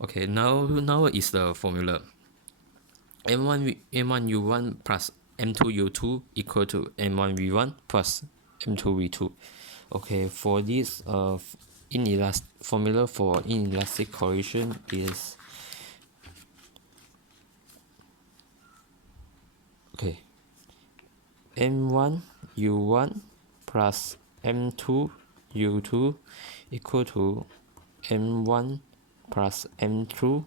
Okay, now is the formula. M1 U1 plus M2 U2 equal to M1 V1 plus M2 V2. Okay, for this formula for inelastic correlation is okay. M1 U1 plus M2 U2 equal to M1 plus M2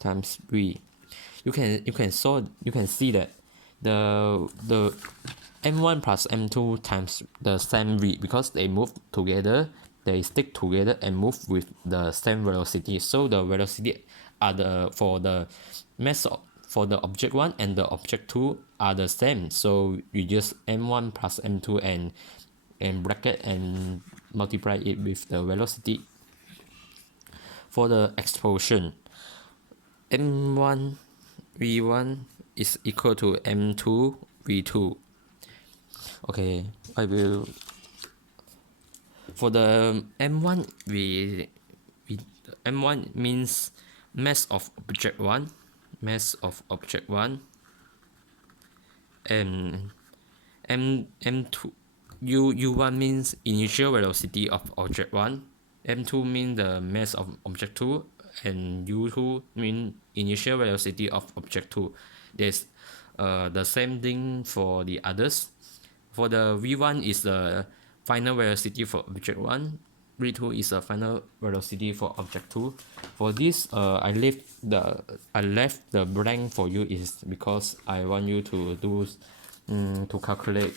times V. You can see that the M1 plus M2 times the same V because they move together, they stick together and move with the same velocity. So the velocity are for the mass for the object 1 and the object 2 are the same. So you just M1 plus M2 and bracket and multiply it with the velocity. For the explosion, M1 V1 is equal to M2 V2. Okay, I will. For the M1, M1 means mass of object 1, and M2 U1 means initial velocity of object 1, M2 means the mass of object 2, and U2 means initial velocity of object 2. There's the same thing for the others. For the V1 is the final velocity for object 1, V2 is the final velocity for object 2. For this, I left the blank for you is because I want you to do to calculate.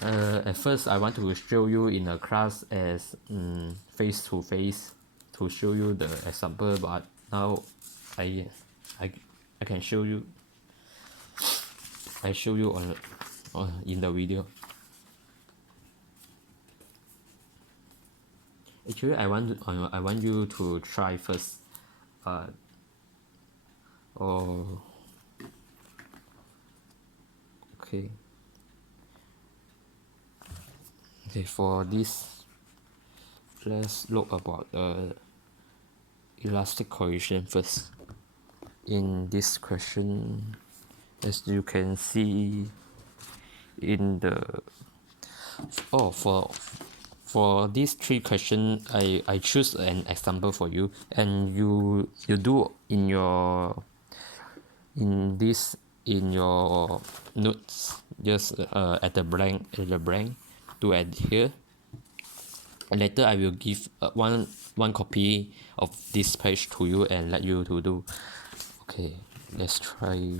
At first, I want to show you in a class as face to face to show you the example, but now I I can show you. I show you on in the video. Actually, I want you to try first. Oh, okay. Okay, for this, let's look about elastic correlation first. In this question, as you can see in the for these three questions, I choose an example for you, and you do in your notes, just at the blank to add here. And later I will give one copy of this page to you and let you to do. Okay, let's try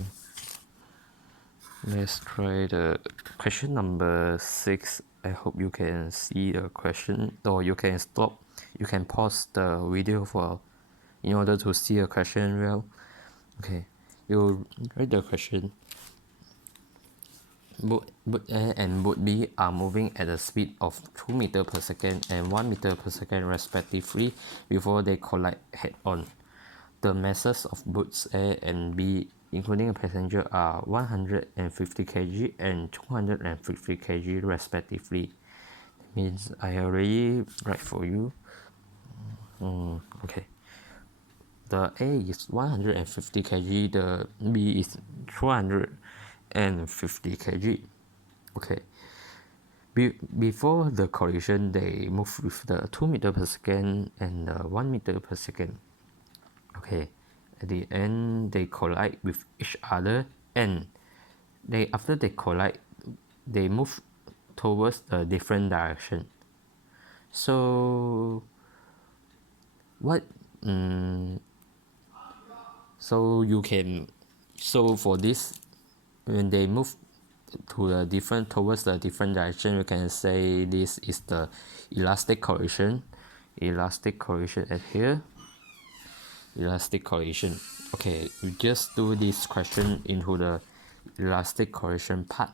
the question number 6. I hope you can see the question, or you can stop. You can pause the video in order to see the question well. Okay, you read the question. Boat A and boat B are moving at a speed of 2 meters per second and 1 meter per second respectively before they collide head-on. The masses of boats A and B, including a passenger, are 150 kg and 250 kg respectively. That means I already write for you. Okay. The A is 150 kg, the B is 250 kg. Okay. Before the collision, they move with the 2 meter per second and 1 meter per second. Okay. At the end, they collide with each other, and after they collide, they move towards a different direction. So what so for this, when they move towards the different direction, you can say this is the elastic correlation at here. Elastic correlation. Okay, we just do this question into the elastic correlation part,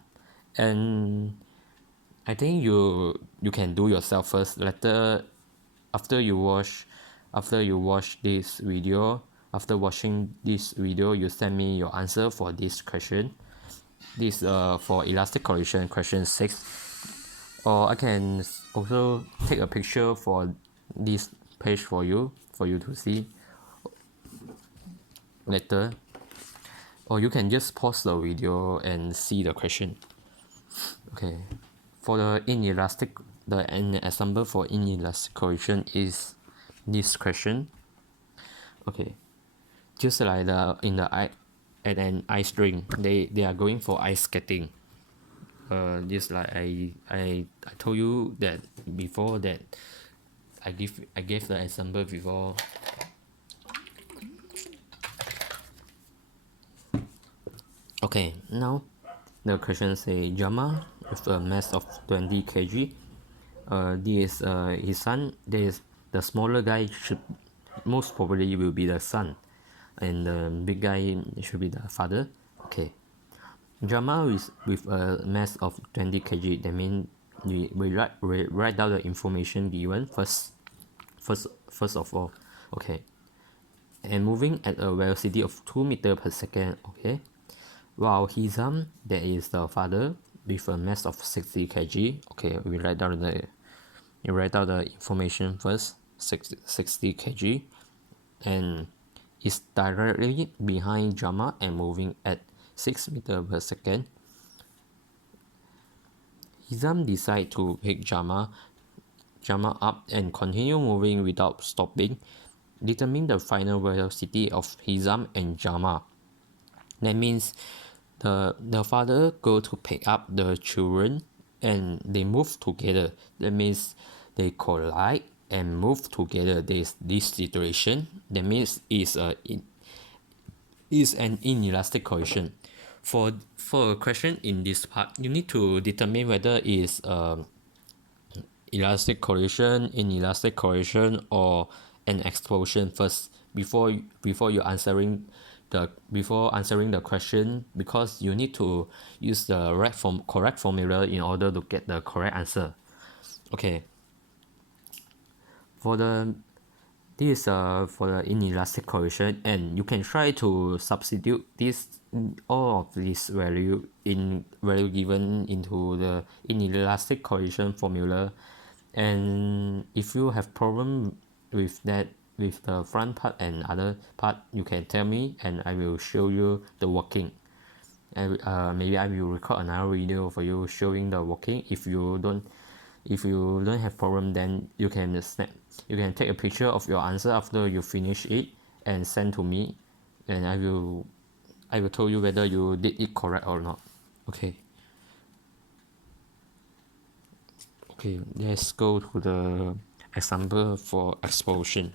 and I think you can do yourself first. Later, after you watch this video, after watching this video, you send me your answer for this question. This for elastic correlation, question 6. Or I can also take a picture for this page for you to see later, or you can just pause the video and see the question. Okay, for the inelastic, an example for inelastic collision is this question. Okay, just like in the at an ice rink, they are going for ice skating. Just like I told you that before, that I gave the example before. Okay, now the question say Jama with a mass of 20 kg. This is his son. This the smaller guy should most probably will be the son, and the big guy should be the father. Okay, Jama with a mass of 20 kg. That means we write down the information given first of all. Okay, and moving at a velocity of 2 meters per second. Okay, while Hizam, that is the father, with a mass of 60 kg. Okay, we write down the information first. 60 kg, and is directly behind Jama and moving at 6 meters per second. Hizam decide to pick Jama up and continue moving without stopping. Determine the final velocity of Hizam and Jama. That means the father go to pick up the children and they move together. That means they collide and move together. There's this situation. That means is an inelastic collision. For a question in this part, you need to determine whether is elastic collision, inelastic collision, or an explosion first before you answering the question, because you need to use the correct formula in order to get the correct answer. Okay, for the for the inelastic collision, and you can try to substitute all of this value given into the inelastic collision formula. And if you have problem with that, with the front part and other part, you can tell me and I will show you the working. And maybe I will record another video for you showing the working. If you don't have problem, then you can take a picture of your answer after you finish it and send to me, and I will tell you whether you did it correct or not. Okay, let's go to the example for explosion.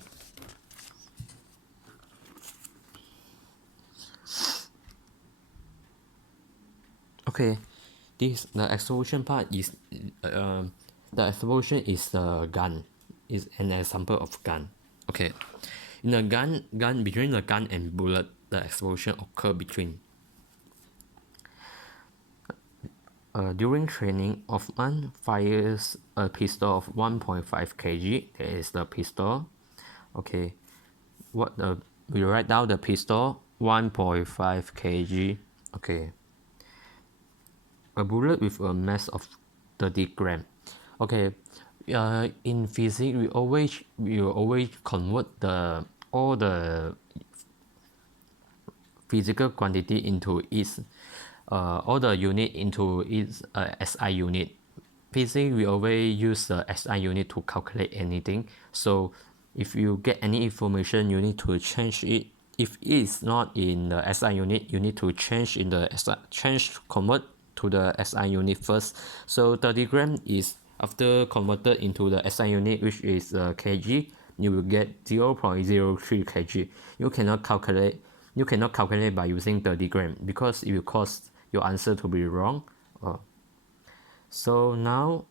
Okay, the explosion part is the explosion is the gun, is an example of gun. Okay, in a gun between the gun and bullet, the explosion occur between. During training, Hoffman fires a pistol of 1.5 kg. That is the pistol. Okay, we write down the pistol 1.5 kg. Okay, a bullet with a mass of 30 gram. Okay, in physics we always convert all the physical quantity into its all the unit into its SI unit. Physics we always use the SI unit to calculate anything. So if you get any information, you need to change it. If it is not in the SI unit, you need to convert to the SI unit first. So 30 gram is after converted into the SI unit, which is kg, you will get 0.03 kg. You cannot calculate by using 30 gram because it will cause your answer to be wrong. So now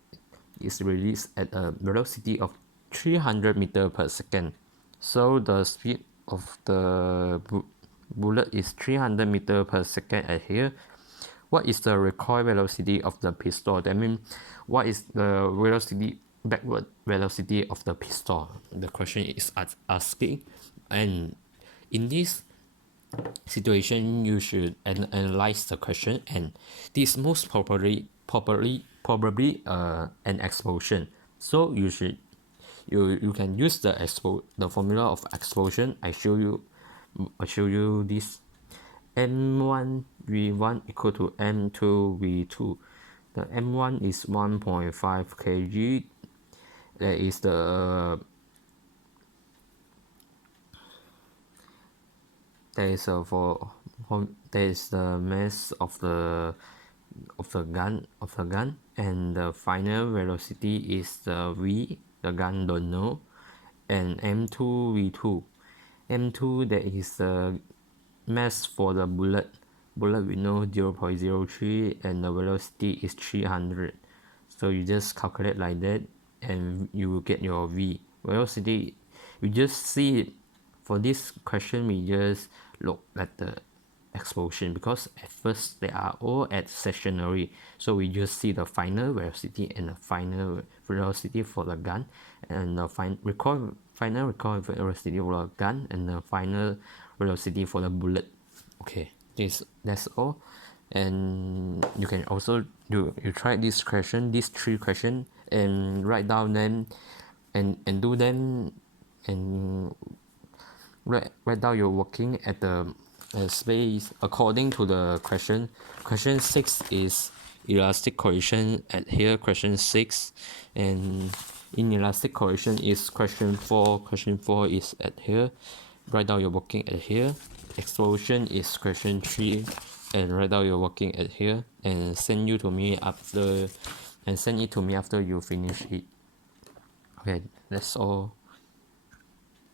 it's released at a velocity of 300 meters per second. So the speed of the bullet is 300 meters per second at here. What is the recoil velocity of the pistol? That means what is the backward velocity of the pistol? The question is asking, and in this situation you should analyze the question, and this most probably an explosion. So you should you can use the formula of explosion. I show you this. M1 V1 equal to M2 V2. The M1 is 1.5 kg. That is the that is the mass of the gun, and the final velocity is the v, the gun don't know, and M2 V2. M2, that is the mass for the bullet we know 0.03, and the velocity is 300. So you just calculate like that and you will get your v velocity. We just see it. For this question, we just look at the explosion, because at first they are all at stationary, so we just see the final velocity and the final velocity for the gun, and the final recoil velocity for the gun, and the final velocity for the bullet. Okay, that's all. And you can also you try this question, these three questions, and write down them and do them, and write down your working at the space according to the question. Question 6 is elastic cohesion at here, question 6, and inelastic cohesion is question 4. Question 4 is at here. Write down your working at here. Explosion is question 3, and write down your working at here, and send it to me after you finish it. Okay, that's all.